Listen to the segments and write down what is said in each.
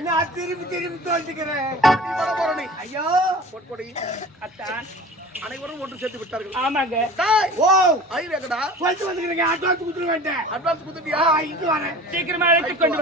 நான் திரும்பி திரும்பி நீ. ஐயோ. பொற்கொடி. அத்தான் அனைவரும் ஒன்று சேர்த்து விட்டார்கள். ஆமாங்க. ஓ. ஐயர் எங்கடா? சொல்லிட்டு வந்துக்கிறேங்க. அட்வான்ஸ் வந்துட்டேன் அட்வான்ஸ் கொடுத்துட்டியா? இங்க வரேன். சீக்கிரமா அழைத்து கொண்டு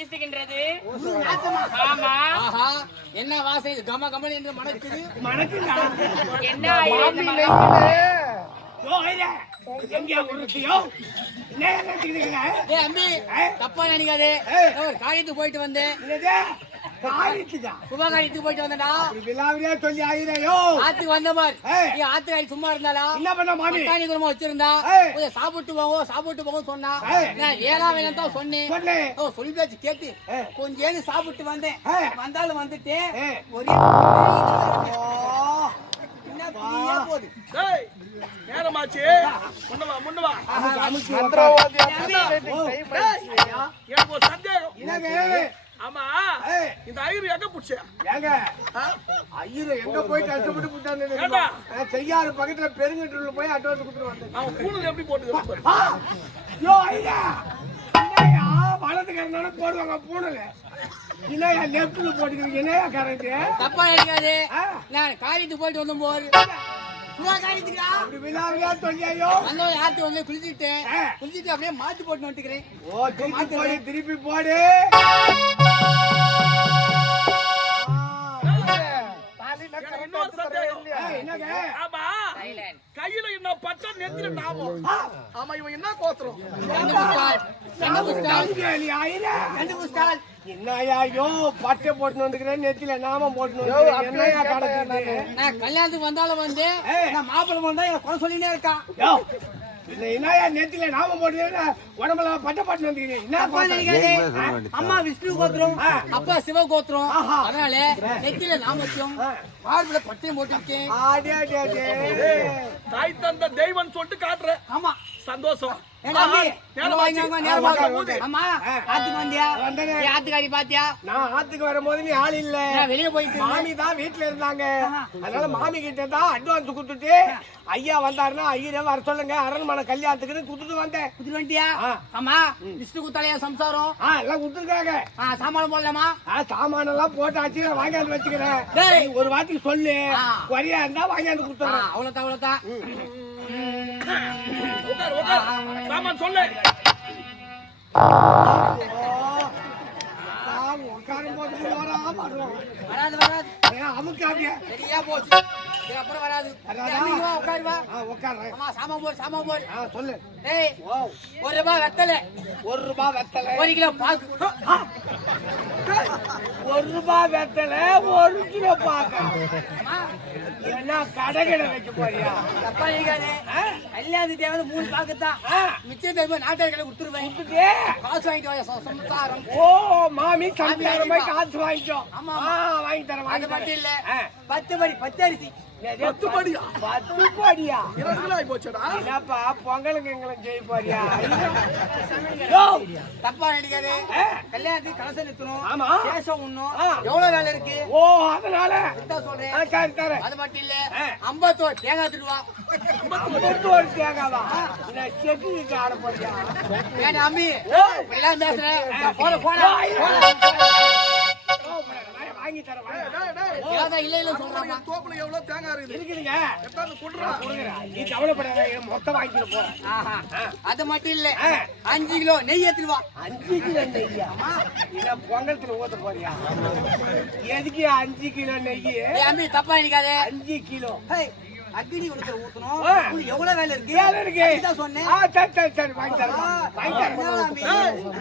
வீசுகின்றது. ஆமா. ஆஹா என்ன வாசனை இது கம கம என்று மணக்குது. மணக்குதா. என்ன தப்பா நினைக்காதே. ஒரு காரியத்துக்கு போயிட்டு வந்தேன். காரியத்துக்கா சுபகாரியத்துக்கு போயிட்டு இப்படி விழாவிலே சொல்லி ஆயிரையோ ஆத்துக்கு வந்த மாதிரி. நீ ஆத்துக்காரி சும்மா இருந்தாளா என்ன பண்ண மாமி பட்டாணி குருமா வச்சிருந்தா. கொஞ்சம் சாப்பிட்டு போங்க சாப்பிட்டு போங்க சொன்னா. நான் ஏழா வேணும் தான் சொன்னேன் ஓ சொல்லி பேச்சு கேட்டு. கொஞ்சம் சாப்பிட்டு வந்தேன். வந்தாலும் வந்துட்டு. ஒரே நேரமாச்சு. சந்தேகம். ஆமா, இந்த ஐயர் எங்க புடிச்ச? ஏங்க ஆ? ஐயோ எங்க போய் கஷ்டப்பட்டு ஏண்டா? செய்யாறு பக்கத்துல பெருங்கட்டூர்ல போய் அட்வான்ஸ் கொடுத்துட்டு வந்தேன். அவன் கூணுல எப்படி! யோ ஐயா என்னையா வலது கரண்டான போடுவாங்க பூனல. என்னையா லெப்ட்ல போட்டுக்கிறீங்க. என்னையா கரண்ட் தப்பா நினைக்காதே. ஆ. நான் காரியத்துக்கு போயிட்டு வந்த போது சும்மா காரியத்துக்குடா அப்படி விழாவிலையா சொல்லியோ வந்தவன் ஆத்து வந்து குளிச்சுட்டேன் ஆ. குளிச்சுட்டு அப்படியே மாத்தி போட்டு வந்துக்கிறேன் ஓ திருப்பி போடு திருப்பி போடு. சந்தேகம். ஆமா, கையில என்ன பட்டா நெத்தில நாமம். ஆமா இவன் என்ன கோத்திரம்? கண்டுபிடி, ஐயா. பட்டை போட்டு வந்துக்கிறேன் நெத்தில நாமம் போட்டு என்னையா நான் கல்யாணத்துக்கு வந்தாலும் வந்து. நான் மாப்பிள்ளை வந்தா எனக்கு குறை சொல்லினே இருக்கான் யோ, இந்த என்னய்யா நெத்தில நாமம் போட்டு உடம்புல பட்டை போட்டு வந்துக்கிறீங்க என்ன அம்மா விஷ்ணு கோத்திரம். அப்பா சிவ கோத்திரம் ஆஹா. அதனால நெத்தியில நாமத்தியம். மார்பிள பட்டையும் போட்டுருக்கேன். தாய் தந்த தெய்வம் சொல்லிட்டு காட்டுற. ஆமா. சந்தோஷம். வெளியே போயிட்டு இருந்தேன். மாமி தான் வீட்டுல இருந்தாங்க. அதனால மாமி கிட்ட தான் அட்வான்ஸ் கொடுத்துட்டு ஐயா வந்தாருன்னா ஐயரை வர சொல்லுங்க. அரண்மனை கல்யாணத்துக்குன்னு கொடுத்துட்டு வந்தேன். குடுத்துட்டு ஆ. ஆமா விஷ்ணு குத்தாலையா சம்சாரம்? ஆ எல்லாம் கொடுத்துருக்காங்க. ஆ சாமான் போடலாமா? ஆ சாமானெல்லாம் போட்டாச்சு நான் வாங்கியாந்து வச்சுக்கிறேன். ஒரு வாட்டி சொல்லு. வரியா இருந்தா வாங்கியாந்து கொடுத்துறேன். அவ்வளவுதான் அவ்வளவுதான். உட்கார் உட்கார். சாமான் சொல்லு. உட்காரும் போது வராது வராது. அமுக்காதிய சரியா போச்சு. அப்புறம் வராது. வா, உட்காரு வா. ஆ உட்கார்றேன். ஆமா ஆ சொல்லு. டேய் ஒரு ரூபாய் வெத்தலை. ஒரு ரூபாய் வெத்தலை. ஒரு கிலோ பாக்கு. ஒரு ரூபாய் வெத்தலை ஒரு கிலோ பாக்க. அம்மா, என்ன கடை கடை வைக்க போறியா? தப்பா நினைக்காதே. கல்யாணத்துக்கு தேவை மூணு பாக்கு தான். மிச்சம் தேவை நாட்டார்களை கொடுத்துருவேன். காசு வாங்கிட்டு சம்சாரம். ஓ மாமி சம்சாரம் போய் காசு வாங்கிக்கோ ஆமா, வாங்கி தரேன் அது மட்டும் இல்ல. பத்து படி பச்சரிசி. பத்து படியா பத்து கோடியா இருபது கிலோ ஆகி போச்சுடா என்னப்பா பொங்கலுக்கு எங்களுக்கு போறியா தப்பா நினைக்காதே. கல்யாணத்துக்கு கலசம் நிறுத்தணும் ஆமா. சேஷம் உண்ணும். எவ்வளவு வேலை இருக்கு? ஓ அதனால. அதான் சொல்றேன். அது மட்டும் இல்ல. ஐம்பத்தோரு தேங்காய் திருவா ஐம்பத்து ஒரு தேங்காவா நான் செட்டுக்கு ஆட போறியா? ஏன் எல்லாம் பேசுறேன் போன வாங்கி தரேன் இல்ல இல்ல என் தோப்புல எவ்வளவு தேங்காய் இருக்குது? இருக்குதுங்க. எத்தாந்து குடுறா? நீ கவலைப்படாத மொத்தம் வாங்கிட்டு போ. ஆஹா. அது மட்டும் இல்ல. அஞ்சு கிலோ நெய் எடுத்துட்டு வா. அஞ்சு கிலோ நெய்யா? இத பொங்கலத்துல ஊத்த போறியா? எதுக்கு அஞ்சு கிலோ நெய் அம்பி தப்பா நினைக்காதே. அஞ்சு கிலோ. அக்னி உனக்கு ஊத்தணும். எவ்வளவு வேலை இருக்கு? வேலை இருக்கு. சொன்னேன். சரி சரி சரி வாங்கி தரேன். வாங்கி தரேன்.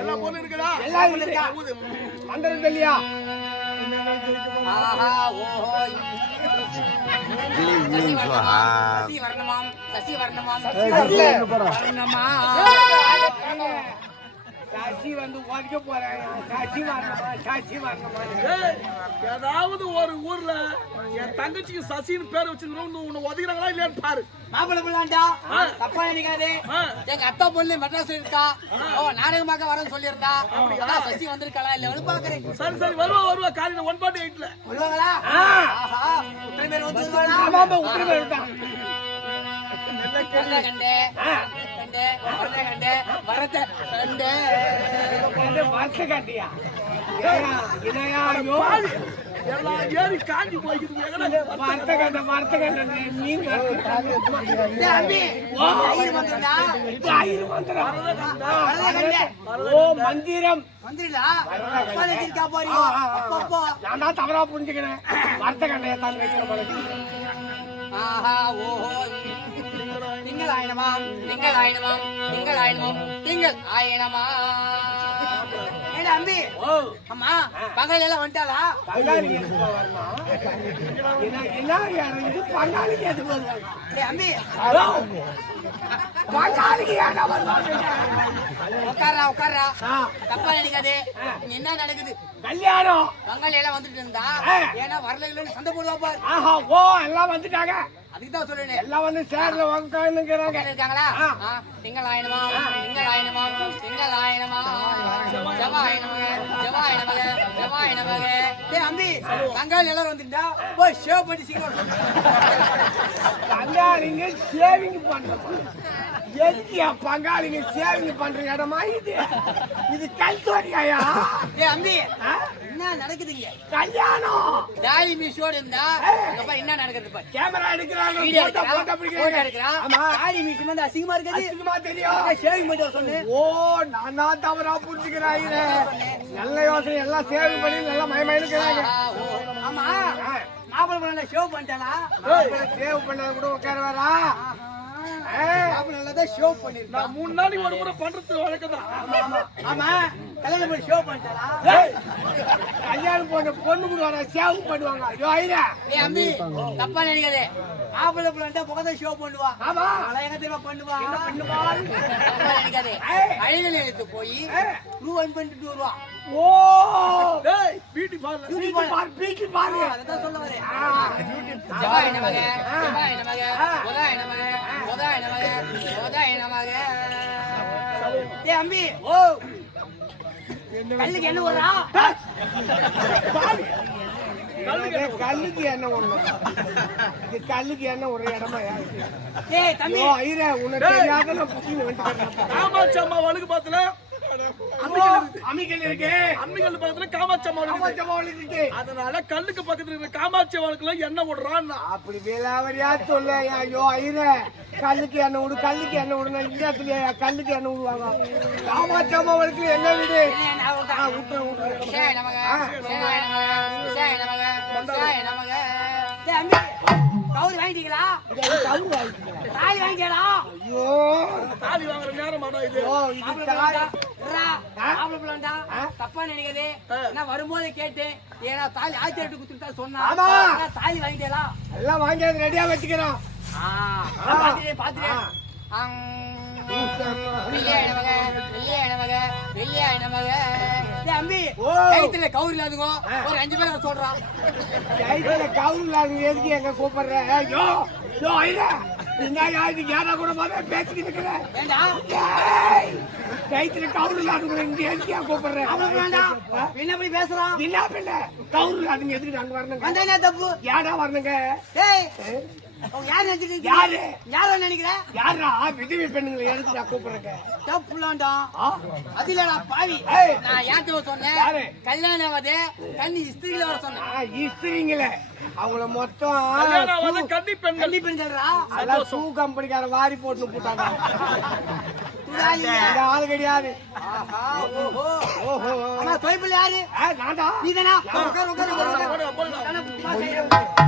எல்லா பொருளும் இருக்குடா எல்லாம் இருக்கா? மந்திரம் இல்லையா ஆஹா ஓஹோ. சசி வர்ணமாம் சசி வர்ணமாம் வர்ணமா. சாட்சி வந்து உதைக்க போறேன் சாட்சி வரணுமா சாட்சி வரணுமா ஏய், ஏதாவது ஒரு ஊர்ல என் தங்கச்சிக்கு சசின்னு பேர் வச்சிருக்கணும் உன்னை ஒதுக்கிறாங்களா இல்லையான்னு பாரு. மாப்பிள்ளை பிள்ளாண்டா? தப்பா நினைக்காதே. எங்க அத்தா பொண்ணு மெட்ராஸ் இருக்கா? ஓ நாடகமாக வரேன்னு சொல்லியிருந்தா. அதான் சசி வந்திருக்கலாம் இல்ல பாக்குறேன். சரி சரி வருவா வருவா. காலையில ஒன் பாட்டு எயிட்ல வருவாங்களா பேர் வந்து வரத கண்டே. கண்டே வரத கண்டே வரத கண்டே. ஐயோ எல்லாம் ஏறி காஞ்சி போய்க்குது வார்த்தை கண்ட வார்த்தை கண்ட. மீன் வரத ஓ மந்திரம். நான் தான் தவறா புரிஞ்சுக்கிறேன். வார்த்தை கண்டைய தான் வைக்கிற ஆஹா ஓஹோ. திங்கள் ஆயனமாம் திங்கள் ஆயனமாம் திங்கள் ஆயனமாம் திங்கள் ஆயனமா ஓ. அம்மா பகல் எல்லாம் வந்துட்டாளா யாரு இது பங்காளிக்கு எதுக்கு வருவாங்க ஹலோ. பங்காளிக்கு ஏன்டா வருவாங்க? உட்காரா உட்காரா தப்பா நினைக்காதே. என்ன நடக்குது? கல்யாணம். பங்காளி எல்லாம் வந்துட்டு இருந்தா. ஏன்னா வரல இல்லைன்னு சண்டை போடுவா பாரு. ஆஹா ஓ எல்லாம் வந்துட்டாங்க. அதுக்கு தான் சொல்றேன். எல்லாம் வந்து சேர்ல உட்காந்துக்கிறாங்க இருக்காங்களா ஆயனமா திங்கள் ஆயனமா திங்கள் ஆயனமா செவ்வாய் நமக டேய் அம்பி பங்காளி எல்லாரும் வந்துட்டா? போய் ஷேவ் பண்ணி சீக்கிரம் சேவிங் பண்றது எதுக்கியா பங்காளிங்க சேவிங் பண்ற இடமா இது? இது கல்தோரியாயா? டேய் அம்பி? என்ன நடக்குதுங்க? கல்யாணம்! தாலி மீஷோட இருந்தா பாரு என்ன நடக்குது கேமரா எடுக்கிறாங்க வீடியோ போட்டோ எடுக்கிறா போட்டோ போட்டோ பிடிக்கிறாங்க எடுக்கிறா ஆமா. தாலி மீஷ் வந்து அசிங்கமா இருக்குது. அசிங்கமா தெரியும். ஷேவிங் பண்ணி வர சொன்னேன் ஓ நான் தான் தவறா புரிஞ்சுக்கிறாங்க நல்ல யோசனை எல்லாம் சேவிங் பண்ணி நல்லா ஓ. ஆமா. மாப்பிள்ளை ஷேவ் பண்ணிட்டாளா? சேவ் பண்ண கூட உட்கார வரா மாப்பிள்ளை நல்லா தான் ஷேவ் பண்ணிருக்கா நான் மூணு நாளைக்கு ஒரு முறை பண்றது வழக்கம் தான் ஆமா. கல்யாணம் பண்ணி ஷேவ் பண்ணிட்டாளா? கல்யாணம் போன பொண்ணு கூட வர சேவ் பண்ணுவாங்க. ஐயோ ஐயா நீ அம்பி தப்பா நினைக்காதே. மாப்பிள்ளை பிள்ளை முகத்தை ஷோ பண்ணுவா. ஆமா. அதெல்லாம் எங்க தெரியுமா பண்ணுவா? பண்ணுவா? தப்பா நினைக்காதே. அழகு நிலையத்து போய் ஒன் பண்ணிட்டு வருவா. ஓ. பியூட்டி பார்லர் பீக்கி பாரு பீக்கி பாரு அதான் சொல்ல வரேன். அம்பி ஓ. கல்லுக்கு என்ன கல்லுக்கு என்ன ஒண்ணு இது கல்லுக்கு என்ன ஒரு இடமா ஏய் தம்பி. ஐயரே உனக்கு தெரியாத நான் புக்கிங் வந்துட்டேன் காமாட்சி அம்மா வழுக்கு பாத்துல அமிக்கல் இருக்கு. அம்மிகள் பக்கத்துல காமாட்சி அம்மா இருக்கு. அதனால கல்லுக்கு பக்கத்துல இருக்கிற காமாட்சி வழக்குல என்ன விடுறான்னா அப்படி வேலாவரியா சொல்ல ஐயோ ஐயரே. கல்லுக்கு எண்ணெய் விடு கல்லுக்கு எண்ணெய் விடுனா இல்லத்துல கல்லுக்கு எண்ணெய் விடுவாங்க. காமாட்சம்மா வழக்கு என்ன வீடு. கவுரி வாங்கிட்டீங்களா? கவுரு வாங்கிக்கிறேன். தாலி வாங்கிட்டீங்களா ஐயோ. தாலி வாங்குற நேரமாடா இது. ஓ இது தாய் தப்பா நினைக்காதே. நான் வரும்போது கேட்டேன். ஏன்னா தாலி ஆச்சரிட்டு குத்துட்டா சொன்னா. ஆமா. தாலி வாங்கிட்டேலா எல்லாம் வாங்கி அது ரெடியா வச்சுக்கிறோம். கவுரி இல்லாதுங்க. ஒரு அஞ்சு பேர் சொல்றான் கவுரு இல்லாதவங்க எதுக்கு எங்க கூப்பிடுற? ஐயோ ஐயோ ஐயா யாரு யாரா கூட மாதிரி பேசிக்கிட்டு இருக்கிறேன் கைத்துல கவுரு இல்லாதவங்க இங்க எதுக்கு ஏன் கூப்பிடுற? அவனுக்கு வேண்டாம் என்ன போய் பேசுறான் என்ன பின்ன? கவுரு இல்லாதவங்க எதுக்கு அங்க வரணுங்க? தப்பு. ஏடா வரணுங்க? அவங்க யார் நினைச்சிட்டு யாரு? யார நினைக்கிற? யாரா விதவி பெண்ணுங்களை எதுக்கு நான் கூப்பிடுறேன் தப்புலாண்டா அது இல்லடா பாவி. நான் யார்கிட்ட சொன்னேன்? யாரு? கல்யாணம் ஆகாது கண்ணி இஸ்திரியில வர சொன்னேன். இஸ்திரிங்களே. அவங்கள மொத்தம் கன்னி பெண்கள். கண்ணி பெண்கள்ரா? அதான் ஷூ கம்பெனிக்கார வாரி போட்டு போட்டாங்க. இந்த ஆள் கிடையாது. ஓஹோ. தொய்பில் யாரு? நான்டா? நீதானா? உட்காரு உட்காரு உட்காரு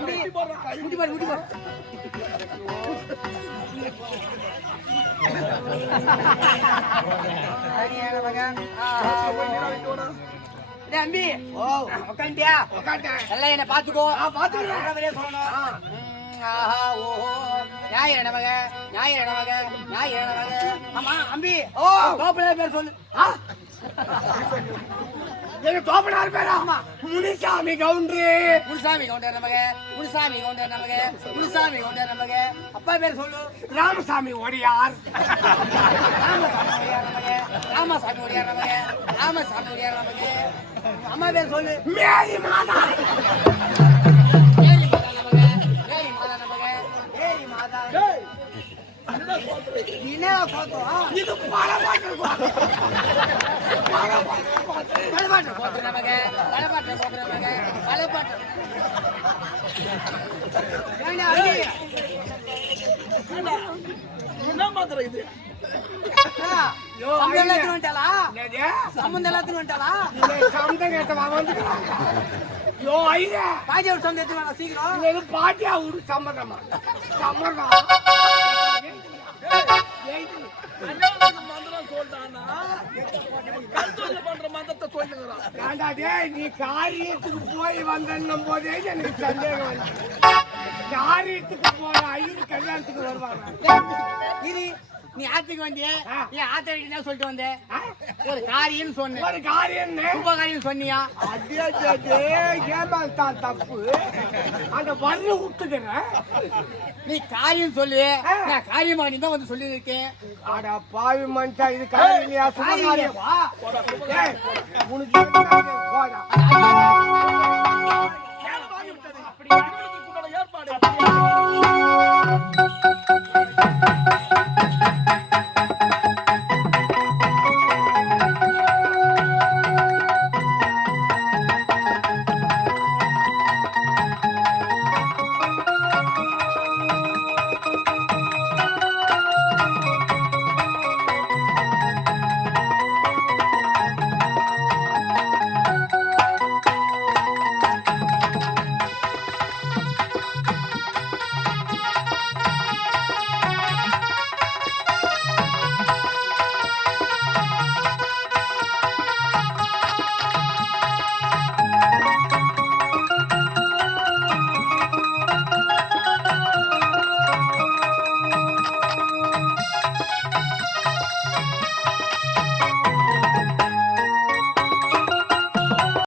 முடி. முடி பாரு, முடி பாரு. சனியா இல்லைங்க. ஆஹா, ஓஹோ. டேய், அம்பி. உட்காந்துட்டியா? நல்லா என்னை பாத்துக்கோ சொல்லணும். ஆஹா, ஓஹோ. ஞாயிறு நமக, ஞாயிறு நமக, ஞாயிறு நமக. ஆமா, அம்பி. பேர் சொல்லு ஆ? எங்க தோப்பனார் பேரா முனிசாமி கவுண்டரு. முனுசாமி கவுண்டர் நமக முனுசாமி கவுண்டர் நமக முனுசாமி கவுண்டர் நமக அப்பா பேர் சொல்லு. ராமசாமி ஒடியார் ராமசாமி ஒடியார் நமக ராமசாமி ஒடியார் நமக ராமசாமி ஒடியார் நமக அம்மா பேர் சொல்லு. மேரி மாதா. ஏரி மாதா நமக ஏரி மாதா நமக ஏரி மாதா டேய், என்ன பார்த்தோம் இது பலபாட்டு தலைப்பாட்டு போட்டு நமக தலைப்பாட்டு போட்டு நமக தலைப்பாட்டு ஏண்டா அண்ணி ஏண்டா, என்ன மாத்திரை இது சம்பந்தம் எல்லாத்தையும் வந்துட்டாளா சம்பந்தம் எல்லாத்தையும் வந்துட்டாளா சந்தம் கேட்டவா வந்துக்கிறாங்க யோ ஐயா பாஜி ஒரு சம்பந்தம் எடுத்து வாடா நீ காரியத்துக்கு போய் வந்தன்னும் போதே எனக்கு சந்தேகம் வந்து காரியத்துக்கு போற ஐயர் கல்யாணத்துக்கு வருவாங்க நீ ஆத்துக்கு வந்திய. ஏன் ஆத்த என்ன சொல்லிட்டு வந்த. ஒரு காரியம் சொன்னேன். ஒரு காரியம் சுப காரியம் சொன்னியா? அதே ஏமாத்தா தப்பு. அந்த வர்ற விட்டுக்கிறேன் நீ காரியம் சொல்லு. நான் காரியமா நீ தான் வந்து சொல்லி இருக்கேன் அட பாவி மனுஷா இது காரியம் இல்லையா? சுப காரியம் உனக்கு